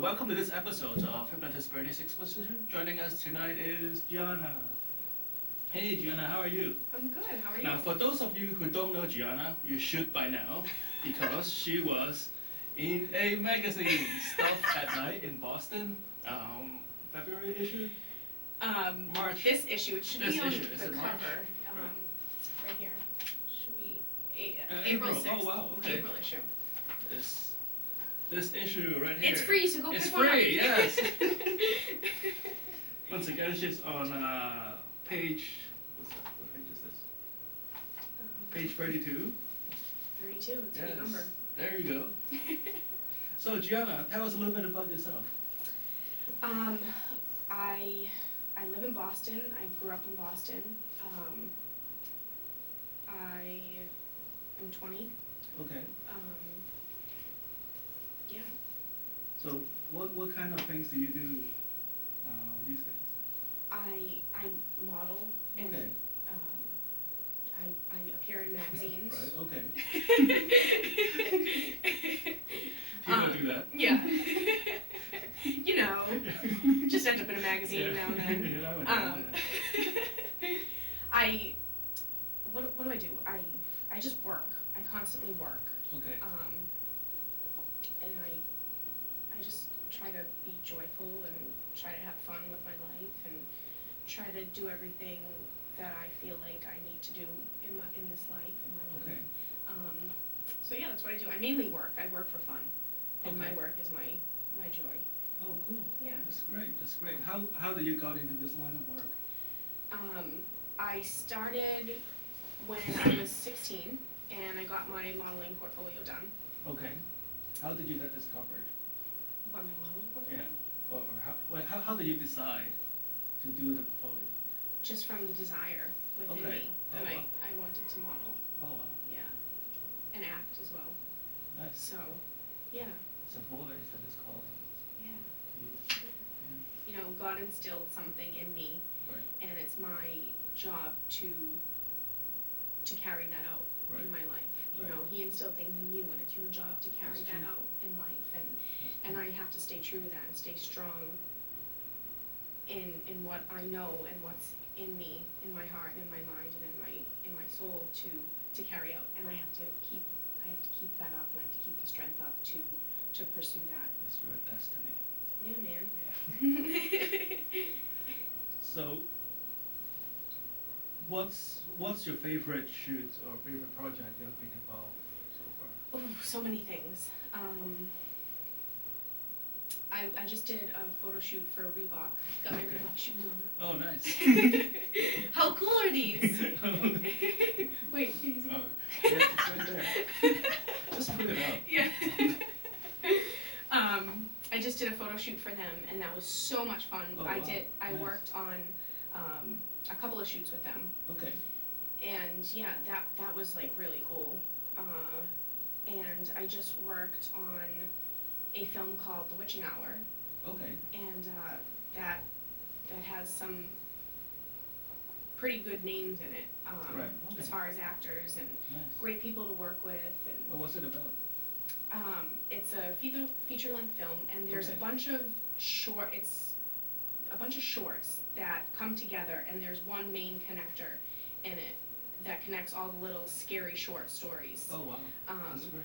Welcome to this episode of Hypnotist Exposition. Joining us tonight is Gianna. Hey Gianna, how are you? I'm good, how are you? Now, for those of you who don't know Gianna, you should by now, because she was in a magazine, Stuff at Night in Boston, February issue? March. This issue, it should This be on issue, the is it cover, March? right here. Should be April. April 6th. Oh wow, okay. April issue. This issue right here. It's free, so go It's pick one up. free, yes. Once again, she's on page, what page is this? Page 32. 32, it's a Yes. good number. There you go. So Gianna, tell us a little bit about yourself. I live in Boston. I grew up in Boston. I am 20. Okay. Yeah. So what kind of things do you do these days? I model and Okay. I appear in magazines. Right. Okay. People do that. Yeah. You know, just end up in a magazine now and then. You know, What do I do? I just work. I constantly work. okay. And I just try to be joyful and try to have fun with my life and try to do everything that I feel like I need to do in this life, in my life. Okay. So yeah, that's what I do. I mainly work. I work for fun. And Okay. my work is my joy. Oh, cool. Yeah. That's great. That's great. How did you got into this line of work? I started when I was 16 and I got my modeling portfolio done. Okay. How did you get discovered? What, my modeling portfolio? Yeah. Or how did you decide to do the portfolio? Just from the desire within Okay. me that Oh, wow. I wanted to model. Oh wow. Yeah. And act as well. Nice. So, yeah. It's a voice that is calling Yeah. you. You know, God instilled something in me, Right. and it's my job to carry that out Right. in my life. You Right. know, He instilled things in you, and it's your job to carry That's that true. out in life. That's And cool. I have to stay true to that and stay strong in what I know and what's in me, in my heart, and in my mind, and in my soul to carry out. And I have to keep that up, and I have to keep the strength up to pursue that. It's your destiny. Yeah, man. Yeah. So, what's your favorite shoot or favorite project you have been involved so far? Ooh, so many things. I just did a photo shoot for Reebok. Got my Okay. Reebok shoes on. Oh, nice. How cool are these? Wait, easy. Oh, yeah, it's right there. Just put it out. Yeah. I just did a photo shoot for them, and that was so much fun. Oh, I wow. I Nice. worked on a couple of shoots with them, Okay. and yeah, that was like really cool. And I just worked on a film called The Witching Hour, Okay. and that has some pretty good names in it, Right, okay. as far as actors and Nice. great people to work with. And What was it about? it's a feature-length film, and there's Okay. a bunch of shorts that come together, and there's one main connector in it that connects all the little scary short stories. Oh wow. That's great.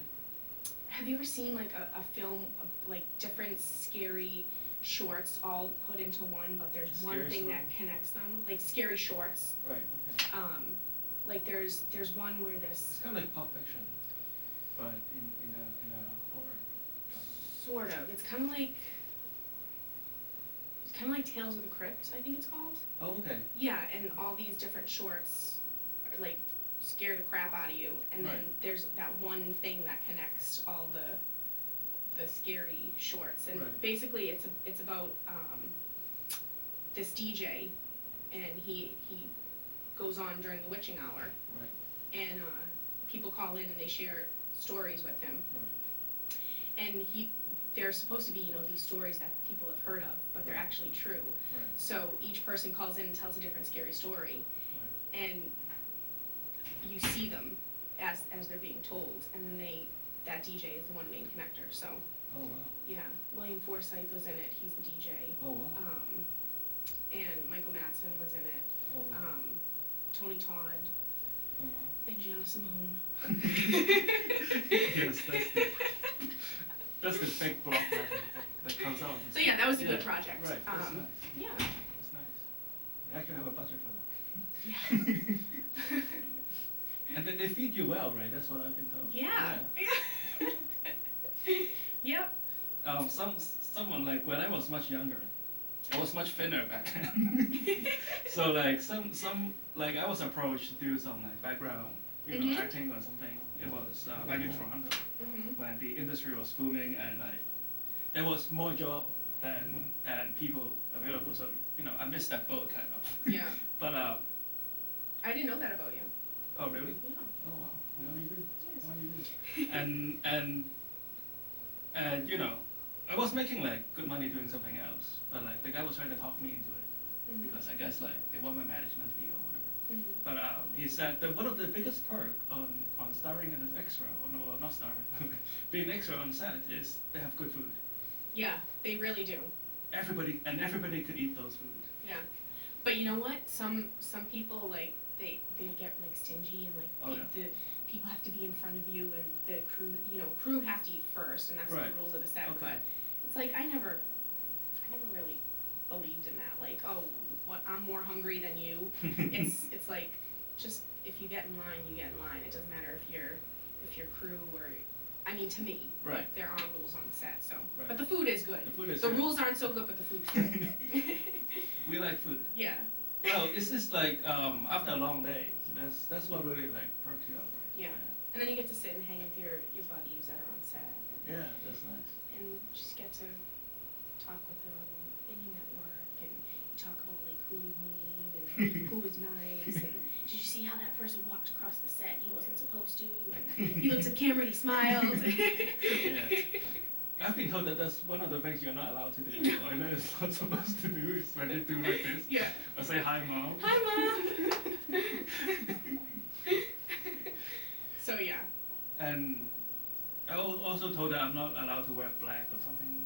Have you ever seen like a film of like different scary shorts all put into one, but there's A one scary thing story? that connects them, like scary shorts? Right. Okay. Like there's one where It's this kind of like Pulp Fiction, but in a horror. sort of, it's kind of like Tales of the Crypt, I think it's called. Oh okay. Yeah, and all these different shorts are, like scare the crap out of you, and then Right. there's that one thing that connects all the scary shorts, and Right. basically it's about this DJ, and he goes on during the witching hour, Right. and people call in and they share stories with him, Right. and they're supposed to be, you know, these stories that people have heard of, but they're Right. actually true. Right. So each person calls in and tells a different scary story, Right. and you see them as they're being told, and then that DJ is the one main connector. So Oh wow. yeah. Yeah, William Forsythe was in it. He's the DJ. Oh wow. And Michael Madsen was in it. Oh wow. Tony Todd Oh wow. and Gianna Simone. Yes, that's the fake block that comes out. So yeah, that was a good project. Right. That's nice. Yeah. That's nice. I actually have a budget for that. Yeah. And they feed you well, right? That's what I've been told. Yeah. Yep. Someone like when I was much younger, I was much thinner back then. So like some like I was approached to do some like background, acting or something. It was back in Toronto when the industry was booming and like there was more job than people available. So I missed that boat kind of. Yeah. But I didn't know that about you. Oh really? Yeah. Oh wow. No, you do. Yes. No, you do. And I was making like good money doing something else, but like the guy was trying to talk me into it because I guess like they want my management fee or whatever. But he said that one of the biggest perk on starring as an extra or not starring, being extra on set is they have good food. Yeah, they really do. Everybody could eat those food. Yeah, but you know what? Some people like they get like stingy and like the people have to be in front of you and the crew has to eat first and that's the rules of the set. Okay. But it's like I never really believed in that. Like, oh, what, I'm more hungry than you. It's like just if you get in line, you get in line. It doesn't matter if you're crew or to me. Right. Like, there are rules on set, so Right. But the food is good. The food is the good. rules aren't so good, but the food's good. We like food. Yeah. Well, it's just like after a long day, that's what really like perks you up, right? Yeah. And then you get to sit and hang with your buddies that are on set. Yeah, that's nice. And just get to talk with them in your network and you talk about like who you need and who was nice and did you see how that person walked across the set? He wasn't supposed to and he looked at the camera and he smiled. Yeah. I've been told that that's one of the things you're not allowed to do. Or that it's not supposed to do is when you do like this. Yeah. Or say hi mom. Hi mom. So yeah. And I was also told that I'm not allowed to wear black or something.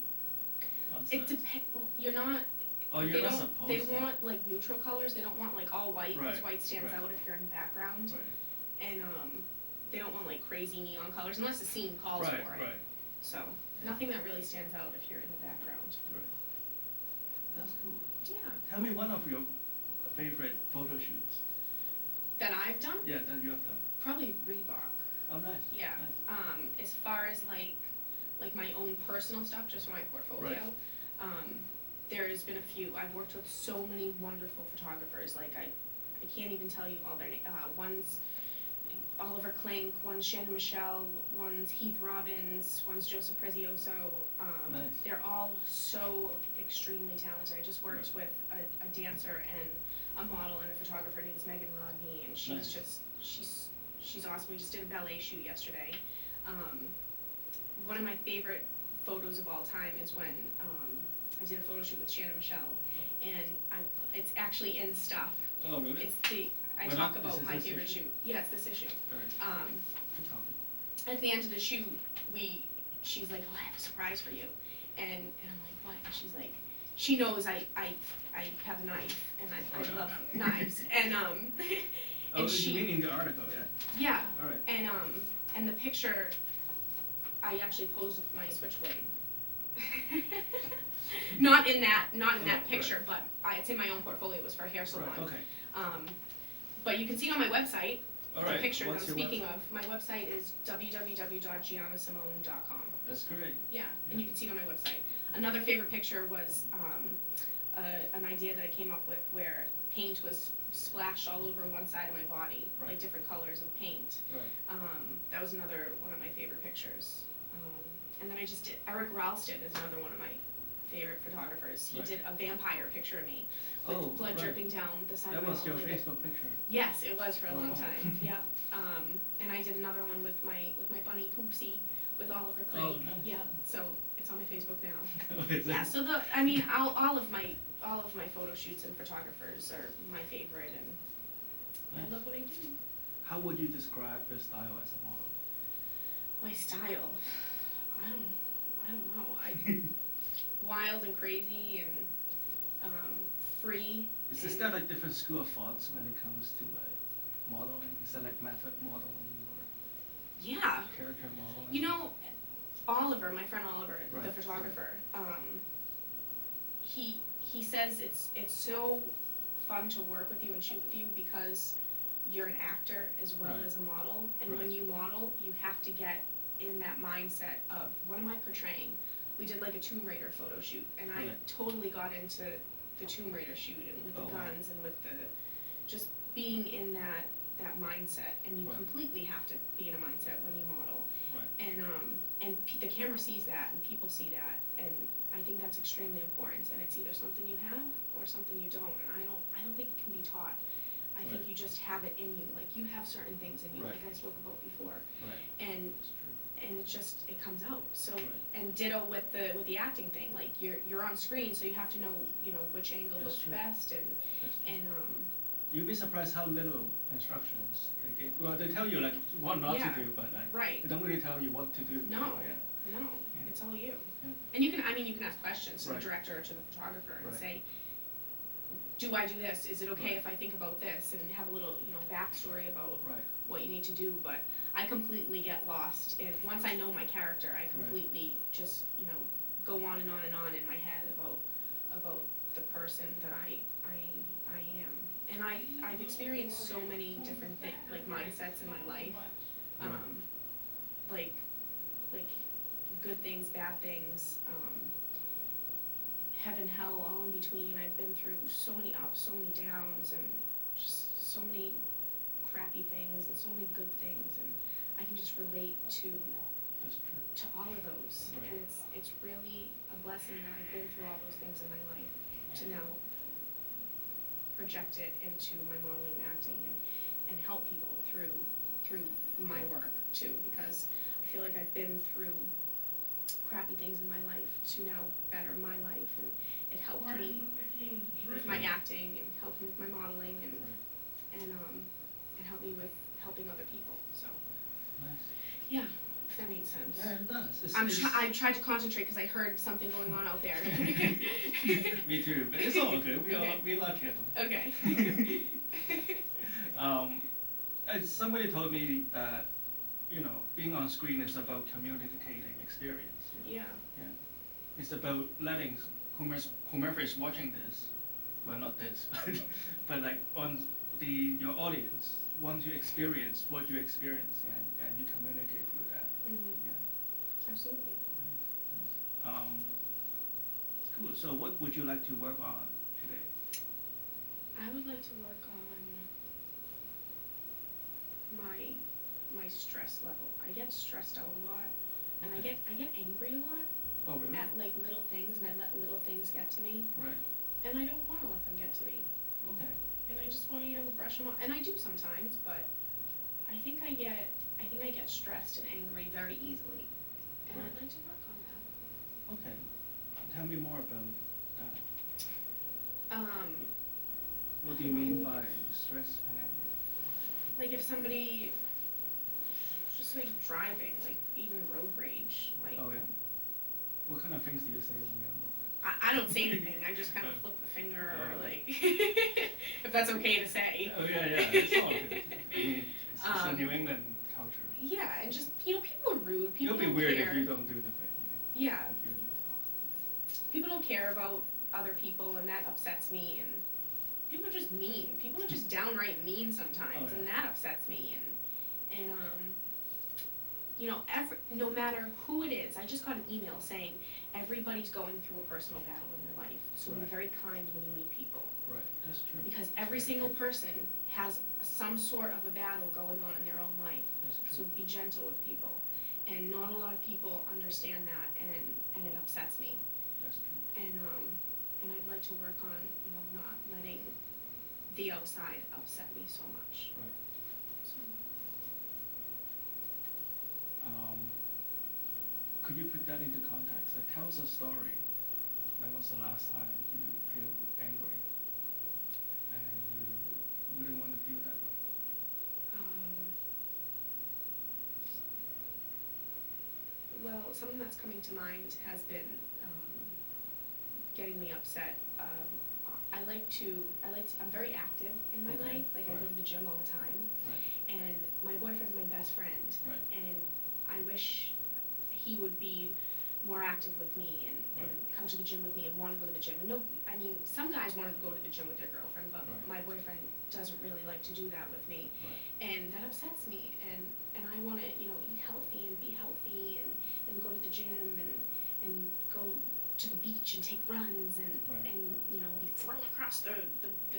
It depends. You're not. Oh, you're not supposed They to. want like neutral colors. They don't want like all white because Right, white stands right. out if you're in the background. Right. And they don't want like crazy neon colors unless the scene calls Right, for it. right. So nothing that really stands out if you're in the background. Right. That's cool. Yeah. Tell me one of your favorite photo shoots. That I've done? Yeah, that you have done. Probably Reebok. Oh, nice. Yeah. Nice. As far as like my own personal stuff, just for my portfolio. Right. There's been a few. I've worked with so many wonderful photographers. Like I can't even tell you all their names. One's Oliver Klink, one's Shannon Michelle, one's Heath Robbins, one's Joseph Prezioso. Nice. They're all so extremely talented. I just worked with a dancer and a model and a photographer named Megan Rodney, and she's Nice. she's awesome. We just did a ballet shoot yesterday. One of my favorite photos of all time is when I did a photo shoot with Shannon Michelle, and it's actually in stuff. Oh, really? It's I talk about my favorite shoot. Yes, this issue. Right. At the end of the shoot, she's like, "Oh, I have a surprise for you," and I'm like, "What?" And she's like, she knows I have a knife and I love knives, and Oh, and she, you mean in the article, yeah. yeah, All right. and the picture, I actually posed with my switchblade. Not in that picture, right. but it's in my own portfolio. It was for a hair salon. Right, okay. But you can see it on my website. All The right. picture that I'm What's your speaking website? of. My website is www.giannasimone.com. That's great. Yeah, and you can see it on my website. Another favorite picture was an idea that I came up with where paint was splashed all over one side of my body, Right. like different colors of paint. Right. That was another one of my favorite pictures. And then I just did, Eric Ralston is another one of my favorite photographers. He Right. did a vampire picture of me with blood right. dripping down the side That of my was your mouth. Facebook picture. Yes, it was for a Oh, long wow. time. Yeah. And I did another one with my bunny Poopsie with Oliver Clay. Oh, nice. Yeah. So it's on my Facebook now. Is Yeah. it? So all of my photo shoots and photographers are my favorite, and I Nice. love what I do. How would you describe your style as a model? My style, I I don't know. Wild and crazy and free. Is there like different school of thoughts when it comes to like modeling? Is that like method modeling or Yeah. character modeling? You know, Oliver, my friend Oliver, Right, the photographer, he says it's so fun to work with you and shoot with you because you're an actor as well Right. as a model, and Right. when you model, you have to get in that mindset of what am I portraying? We did like a Tomb Raider photo shoot, and I Right. totally got into the Tomb Raider shoot and with the Oh, wow. guns and with the just being in that mindset, and you Right. completely have to be in a mindset when you model. Right. And the camera sees that and people see that, and I think that's extremely important, and it's either something you have or something you don't, and I don't think it can be taught. I think Right. you just have it in you, like you have certain things in you, Right. like I spoke about before, Right. and That's true. and it comes out. So Right. and ditto with the acting thing, like you're on screen, so you have to know which angle That's looks true. best, That's true. and You'd be surprised how little instructions they give. Well, they tell you like what not Yeah. to do, but like right. they don't really tell you what to do. No. Yeah. No, Yeah. it's all you. Yeah. And you can ask questions to Right. the director or to the photographer and Right. say, do I do this? Is it okay Right. if I think about this? And have a little, backstory about Right. what you need to do. But I completely get lost. And once I know my character, I completely just, go on and on and on in my head about the person that I am. And I've experienced so many different things, like mindsets in my life. Like good things, bad things, heaven, hell, all in between. I've been through so many ups, so many downs, and just so many crappy things and so many good things, and I can just relate to That's true. all of those. Right. And it's really a blessing that I've been through all those things in my life to now project it into my modeling and acting and help people through my work too, because I feel like I've been through crappy things in my life to now better my life, and it helped me with my acting and helped me with my modeling and helped me with helping other people. So Nice. yeah, if that made sense. Yeah, it does. I tried to concentrate because I heard something going on out there. Me too, but it's all good. Okay. We like him. Okay. Somebody told me that being on screen is about communicating experience. Yeah. Yeah. It's about letting whomever is watching this, well, not this, but like your audience want to experience what you experience, and you communicate through that. Mm-hmm. Yeah. Absolutely. Nice. Cool. So what would you like to work on today? I would like to work on my stress level. I get stressed out a lot, and Okay. I get angry a lot Oh, really? at like little things, and I let little things get to me, Right. and I don't want to let them get to me, Okay. and I just want to brush them off, and I do sometimes, but I think I get stressed and angry very easily, and Right. I'd like to work on that. Okay. Tell me more about that. What do you mean by stress and anger? Like if somebody just like driving, like even road rage, like Oh, yeah. What kind of things do you say when you're on the I don't say anything. I just kind of flip the finger, or Oh. like if that's okay to say. Oh, yeah. It's all good. I mean, it's a New England culture. Yeah, and just people are rude. People It'll be don't weird care. if you don't do the thing. Yeah, If you're responsible. people don't care about other people, and that upsets me. And people are just mean. People are just downright mean sometimes, Oh, yeah. and that upsets me. And no matter who it is, I just got an email saying everybody's going through a personal battle in their life, so be Right. very kind when you meet people, Right. That's true. because every single person has some sort of a battle going on in their own life. That's So true. be gentle with people, and not a lot of people understand that, and it upsets me. That's true. And I'd like to work on not letting the outside upset me so much. Right. So, Could you put that into context? Like, tell us a story. When was the last time you feel angry and you wouldn't want to feel that way? well, Well, something that's coming to mind has been getting me upset. I'm very active in my Okay, life. Like I right. go to the gym all the time, Right. and my boyfriend's my best friend, Right. and I wish he would be more active with me and Right. come to the gym with me and want to go to the gym. And no, I mean, some guys want to go to the gym with their girlfriend, but Right. my boyfriend doesn't really like to do that with me, Right. and that upsets me. And I want to, you know, eat healthy and be healthy and go to the gym and go to the beach and take runs and Right. and you know, be thrown across the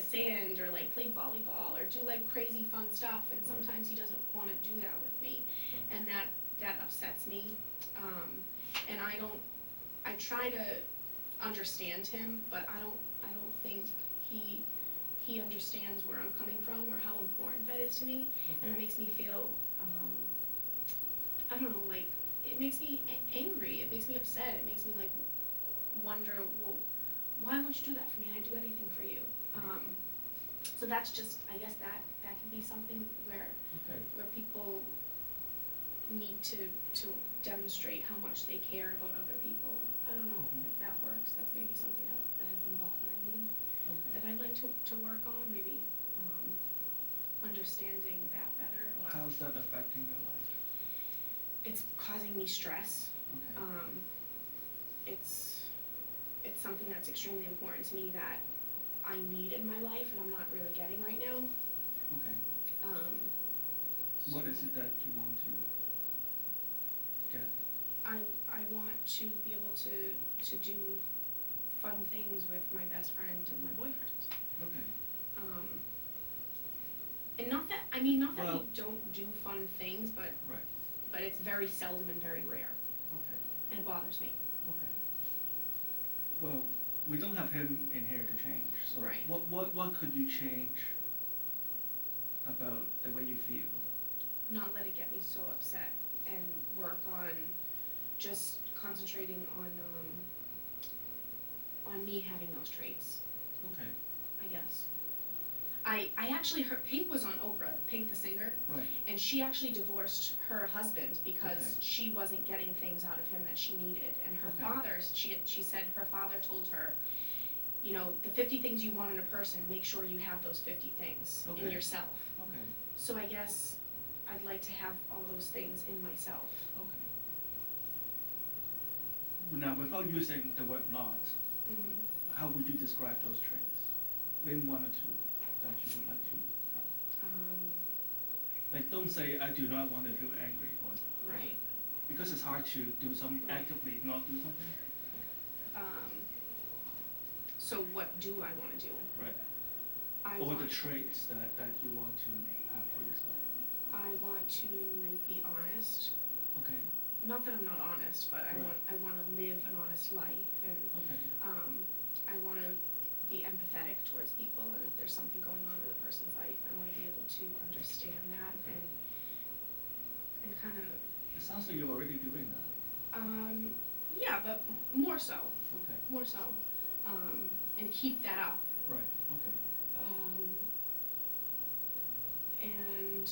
sand or like play volleyball or do like crazy fun stuff. And Right. sometimes he doesn't want to do that with me, Right. and that upsets me. And I try to understand him, but I don't think he understands where I'm coming from or how important that is to me. And it Okay. makes me feel, I don't know, like, it makes me angry, it makes me upset, it makes me like wonder, well, why won't you do that for me? I'd do anything for you. So that's just, I guess that can be something where Okay. people need to demonstrate how much they care about other people. I don't know Mhm. if that works. That's maybe something that has been bothering me, that Okay. I'd like to work on, maybe understanding that better. Or How's that affecting your life? it's causing me stress. Okay. It's something that's extremely important to me that I need in my life and I'm not really getting right now. Okay. Um, What is it that you want to get? I want to be able to do fun things with my best friend and my boyfriend. Okay. And not that Well- we don't do fun things, but Right. it's very seldom and very rare, Okay. and it bothers me. Okay. Well, we don't have him in here to change. So Right. what could you change about the way you feel? Not let it get me so upset, and work on just concentrating on me having those traits, Okay. I guess. I actually heard Pink was on Oprah, Pink the singer, Right. and she actually divorced her husband because Okay. she wasn't getting things out of him that she needed. And her Okay. father, she said her father told her, you know, the 50 things you want in a person, make sure you have those 50 things in Okay. yourself. Okay. So I guess I'd like to have all those things in myself. Okay. Now, without using the word not, Mm-hmm. how would you describe those traits? Name one or two that you would like to have. Like, don't say, I do not want to feel angry. Or, Right. Because it's hard to do some Right. actively not do something. So what do I want to do? Right. I Or want the traits that you want to have for yourself. I want to be honest. Okay. Not that I'm not honest, but Right. I want to live an honest life, and Okay. I want to be empathetic towards people, and if there's something going on in a person's life, I want to be able to understand that Okay. and kind of It sounds like you're already doing that. yeah, but more so, Okay. and keep that up. Right. Okay. And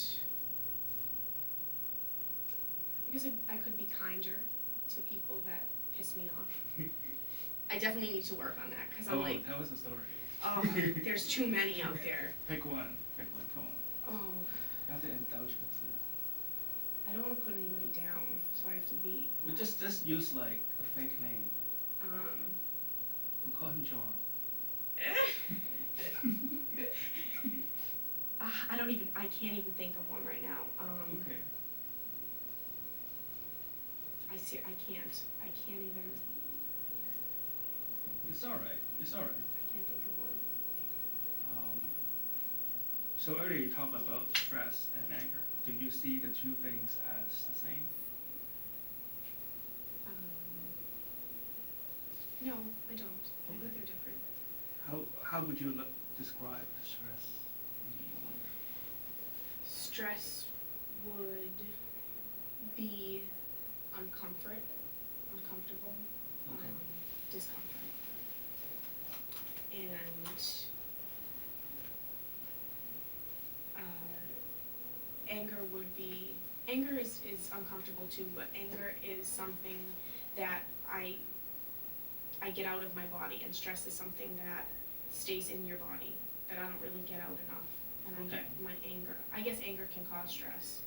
I guess I could be kinder to people that piss me off. I definitely need to work on that, because I'm like, that was a story. oh, there's too many out there. Pick one. Pick one. Come on. Oh, You have to indulge us. I don't want to put anybody down, so I have to be, We just use like a fake name. We call him John. I can't even think of one right now. Okay. I can't even, It's all right. It's all right. I can't think of one. So earlier you talked about stress and anger. Do you see the two things as the same? No, I don't. I think Okay. they're different. How would you describe stress in your life? Stress would be uncomfortable, Okay. discomfort, and anger would be anger is uncomfortable too, but anger is something that I get out of my body, and stress is something that stays in your body that I don't really get out enough. And I Okay. get my anger. I guess anger can cause stress.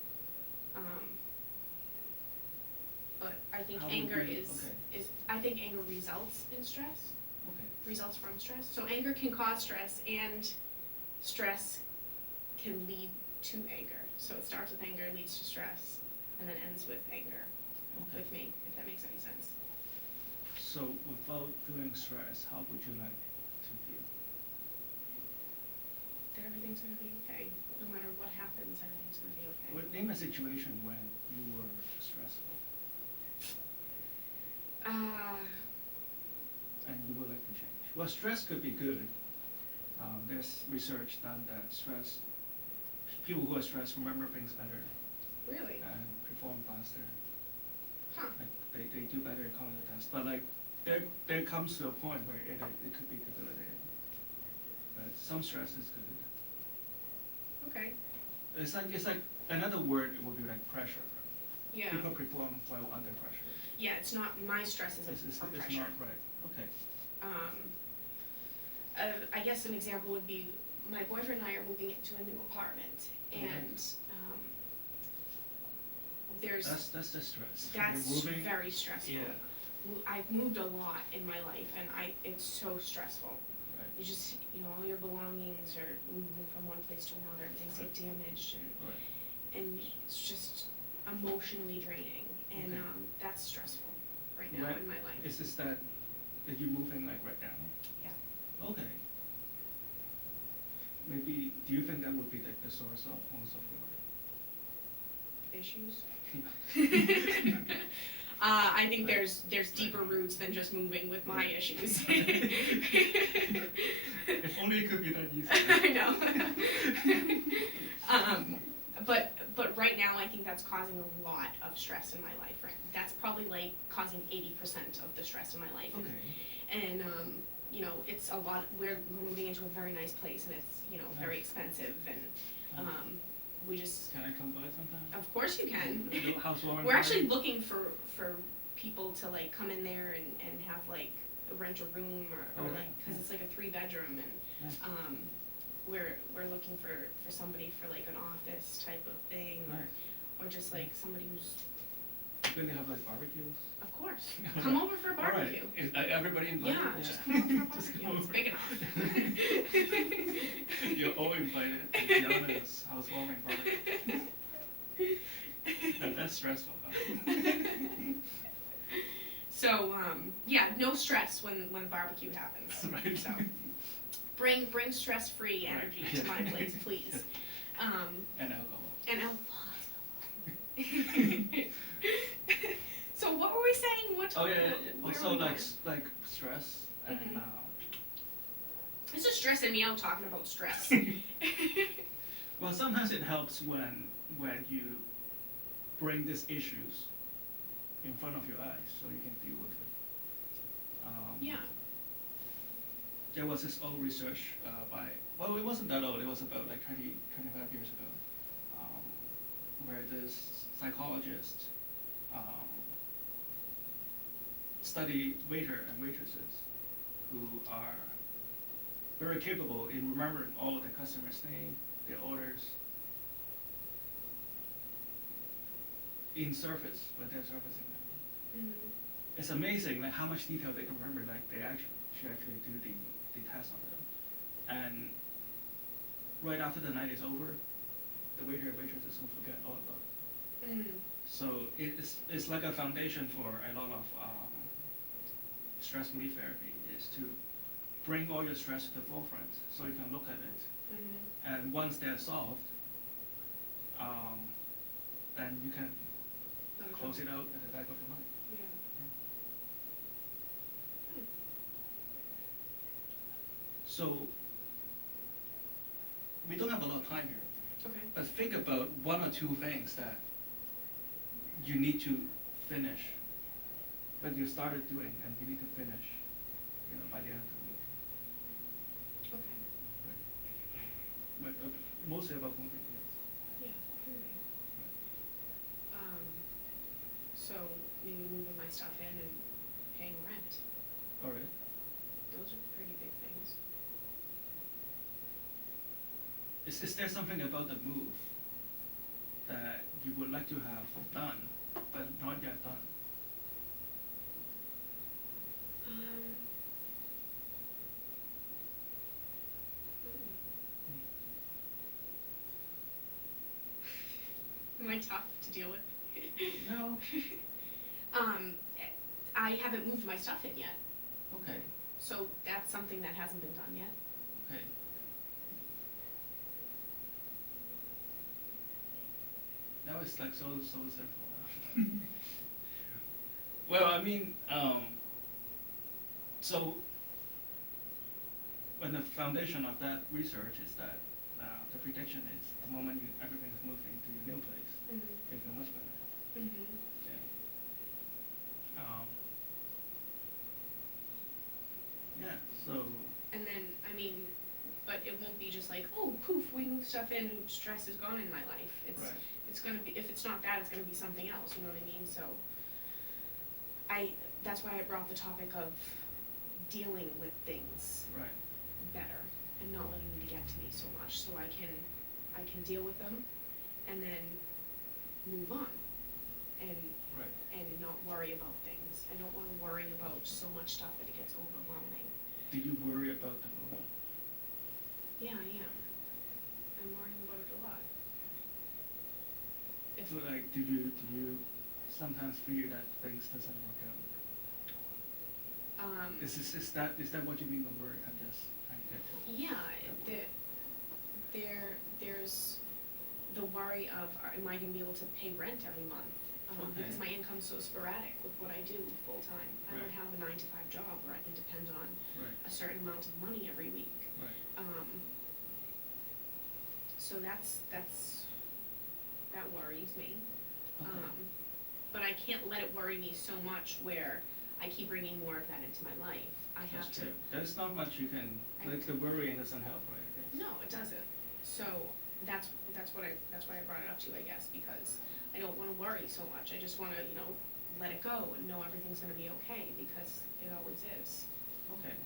But I think How would anger you- is okay. I think anger results in stress. Okay. Results from stress. So anger can cause stress, and stress can lead to anger. So it starts with anger, leads to stress, and then ends with anger. Okay. With me, if that makes any sense. So without feeling stress, how would you like to feel? That everything's gonna be okay. No matter what happens, everything's gonna be okay. Well, name a situation when you were stressful and you would like to change. Well, stress could be good. There's research done that people who are stressed remember things better Really? and perform faster. Huh. Like they do better in cognitive tests. But like there comes to a point where it could be debilitating. But some stress is good. Okay. It's like another word would be like pressure. Yeah. People perform well under pressure. Yeah, it's not, my stress isn't It's from not pressure. right. Okay. I guess an example would be, my boyfriend and I are moving into a new apartment, Okay. and there's, That's the stress. that's You're moving. very stressful. Yeah. I've moved a lot in my life, and it's so stressful. Right. You just, all your belongings are moving from one place to another, and things get damaged, Right. and it's just emotionally draining, and Okay. that's stressful right now Right. in my life. Is this that you moving like right now? Yeah. Okay. Maybe do you think that would be like the source of most of Issues? your I think Right. there's deeper roots than just moving with my Right. issues. If only it could be that easy. I know. But right now I think that's causing a lot of stress in my life. Right? That's probably like causing 80% of the stress in my life. Okay. And it's a lot. We're moving into a very nice place, and it's very Nice. expensive, and we just. Can I come by sometime? Of course you can. Little housewarming We're actually party? looking for people to like come in there and have like rent a room or Oh, like yeah. because it's like a 3-bedroom, and Nice. we're looking for somebody for like an office type of thing, Nice. or just like somebody who's, Then they have like barbecues. of course, come over for a barbecue. All right. Is everybody invited? Yeah, just come over for a Just barbecue. come It's over. big enough. You're all invited to Gianna's housewarming party. That's stressful though. So no stress when the barbecue happens. Right. So bring stress-free Right. energy to my place, please. And alcohol. And so what were we saying? Oh yeah. where So were we like going? like stress and Mhm. This is stressing me out talking about stress. well, sometimes it helps when you bring these issues in front of your eyes so you can deal with it. Yeah. There was this old research well, it wasn't that old, it was about like 25 years ago, where this psychologist studied waiter and waitresses who are very capable in remembering all of the customers' name, their orders, in service when they're servicing them. Mm-hmm. It's amazing like how much detail they can remember. Like she actually do the test on them, and right after the night is over, the waiter and waitresses will forget all about it. Mm-hmm. So it's like a foundation for a lot of stress relief therapy is to bring all your stress to the forefront so you can look at it, Mm-hmm. and once they're solved, then you can close it out at the back of your mind. Yeah. So we don't have a lot of time here, Okay. but think about one or two things that you need to finish, that you started doing and you need to finish, by the end of the week. Okay. But mostly about moving, yes. Yeah. Is there something about the move that you would like to have done, but not yet done? Am I tough to deal with? No. I haven't moved my stuff in yet, Okay. so that's something that hasn't been done yet. Okay. Now it's like so simple. Well, I mean, so when the foundation of that research is that the prediction is the moment everything's moving to your new place, you feel much better. Yeah. Yeah. So. And then, I mean, but it won't be just like, oh, poof, we move stuff in, stress is gone in my life. Right. It's gonna be, if it's not that, it's gonna be something else, you know what I mean? So, that's why I brought the topic of dealing with things Right. better and not letting them get to me so much, so I can deal with them and then move on and Right. and not worry about things. I don't wanna worry about so much stuff that it gets overwhelming. Do you worry about the move? Yeah, I am. I'm worrying about it a lot. So like, do you sometimes feel that things doesn't work out? Is that what you mean by worry? I guess I get it. Yeah, there's the worry of, am I gonna be able to pay rent every month? Okay. Because my income's so sporadic with what I do full time. I don't Right. have a 9 to 5 job where I can depend on Right. a certain amount of money every week. Right. So that worries me. Okay. But I can't let it worry me so much where I keep bringing more of that into my life. I have That's to. true. There's not much you can. Like the worrying doesn't help, right? I guess. No, it doesn't. So that's why I brought it up to you, I guess, because I don't want to worry so much. I just want to, let it go and know everything's going to be okay, because it always is. Okay.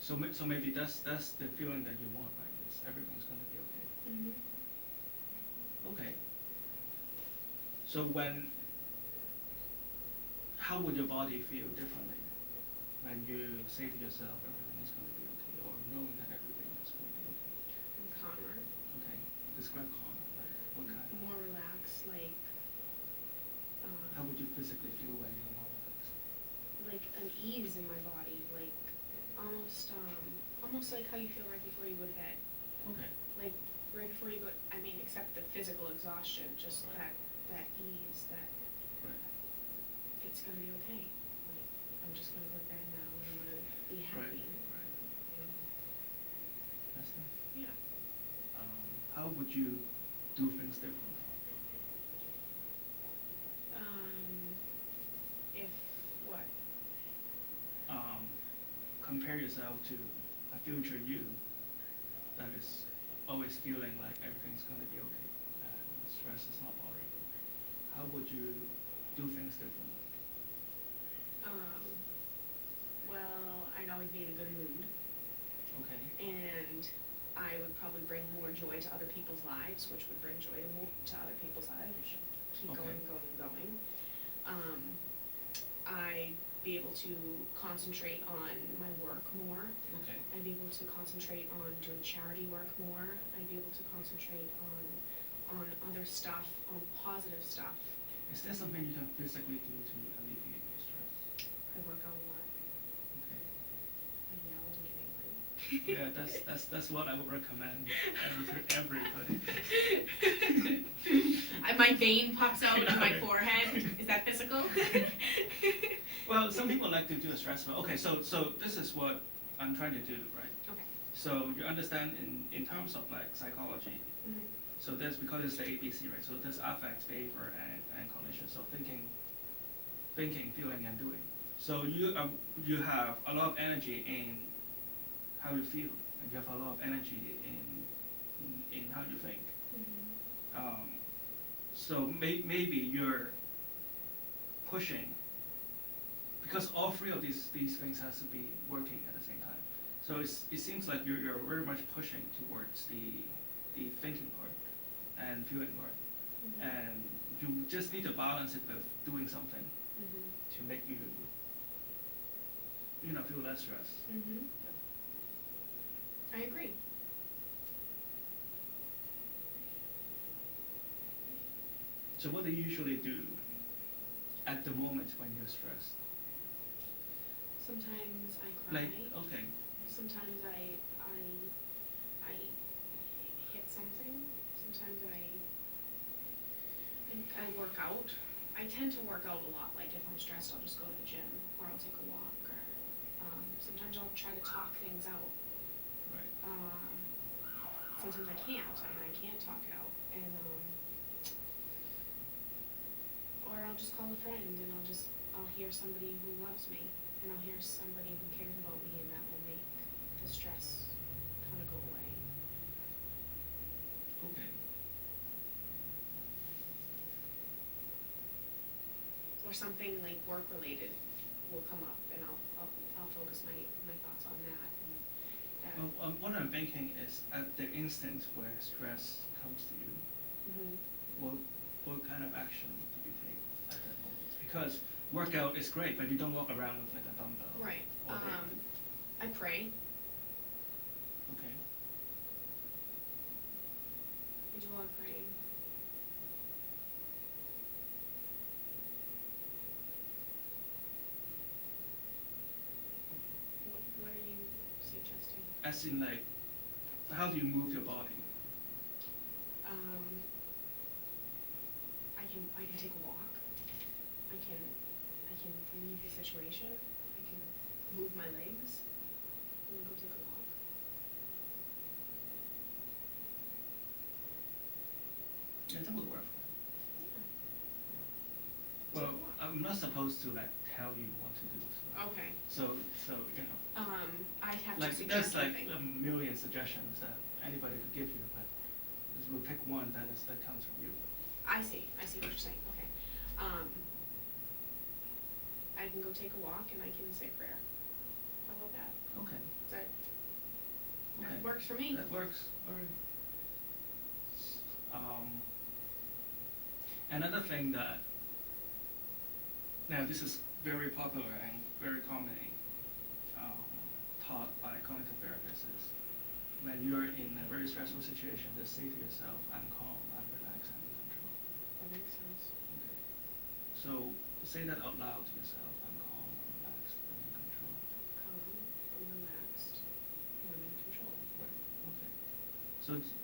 So maybe that's the feeling that you want, right? Is everything's going to be okay. Okay. So how would your body feel differently when you say to yourself everything is going to be okay, or knowing that everything is going to be okay? I'm calmer, Okay. Describe calm. Like what kind? more relaxed, like How would you physically feel when you're more relaxed? like an ease in my body, like almost like how you feel right before you go to bed. Okay. Like right before you go, I mean, except the physical exhaustion, just Right. that ease, that Right. it's gonna be okay. Like, I'm just gonna go to bed now and I'm gonna be happy. Right. And, That's nice. yeah. How would you do things differently? If what? Compare yourself to a future you that is always feeling like everything's going to be okay and stress is not bothering you. How would you do things differently? Well, I'd always be in a good mood, Okay. and I would probably bring more joy to other people's lives, which would bring joy to other people's lives, which would keep Okay. going. I'd be able to concentrate on my work more. Okay. I'd be able to concentrate on doing charity work more. I'd be able to concentrate on other stuff, on positive stuff. Is there something you can physically do to alleviate your stress? I work out a lot. Okay. I yell and get angry. Yeah, that's what I would recommend everybody. My vein pops out on my forehead. Is that physical? Well, some people like to do a stress ball. Okay, so this is what I'm trying to do, right? Okay. So you understand in terms of like psychology. Mm-hmm. So there's, because it's the ABC, right? So there's affect, behavior, and cognition. So thinking, feeling, and doing. So you have a lot of energy in how you feel, and you have a lot of energy in how you think. Mm-hmm. So maybe you're pushing, because all three of these things has to be working at the same time. So it seems like you're very much pushing towards the thinking part and feeling part, Mhm. and you just need to balance it with doing something Mhm. to make you, feel less stressed. Mhm. I agree. So what do you usually do at the moment when you're stressed? Sometimes I cry. Like, okay, Sometimes I hit something. Sometimes I work out. I tend to work out a lot. Like if I'm stressed, I'll just go to the gym or I'll take a walk. Or sometimes I'll try to talk things out. right. Sometimes I can't. I can't talk it out, and or I'll just call a friend and I'll hear somebody who loves me, and I'll hear somebody who cares about me, and that will make the stress kind of go away. Okay. Or something like work related will come up, and I'll focus my thoughts on that. And that. Well, what I'm thinking is at the instant where stress comes to you, Mhm. what kind of action do you take at that moment? Because workout is great, but you don't walk around with like a dumbbell. Right. all day. I pray. Okay. I do a lot of praying. What are you suggesting? As in like, how do you move your body? I can take a walk. I can leave the situation. I can move my legs and go take a walk. Yeah, that would work. Yeah. Well, I'm not supposed to like tell you what to do. Okay. So I have like to there's suggest like something. a million suggestions that anybody could give you, but we'll pick one that comes from you. I see what you're saying. Okay. I can go take a walk and I can say prayer. How about that? Okay. That Okay. works for me. That works. All right. Another thing that now this is very popular and very commonly taught by cognitive therapists is when you're in a very stressful situation, just say to yourself, "I'm calm, I'm relaxed, I'm in control." That makes sense. Okay. So say that out loud to yourself. I'm calm, I'm relaxed, I'm in control. Calm, I'm relaxed, and I'm in control. Right. Okay. So yeah.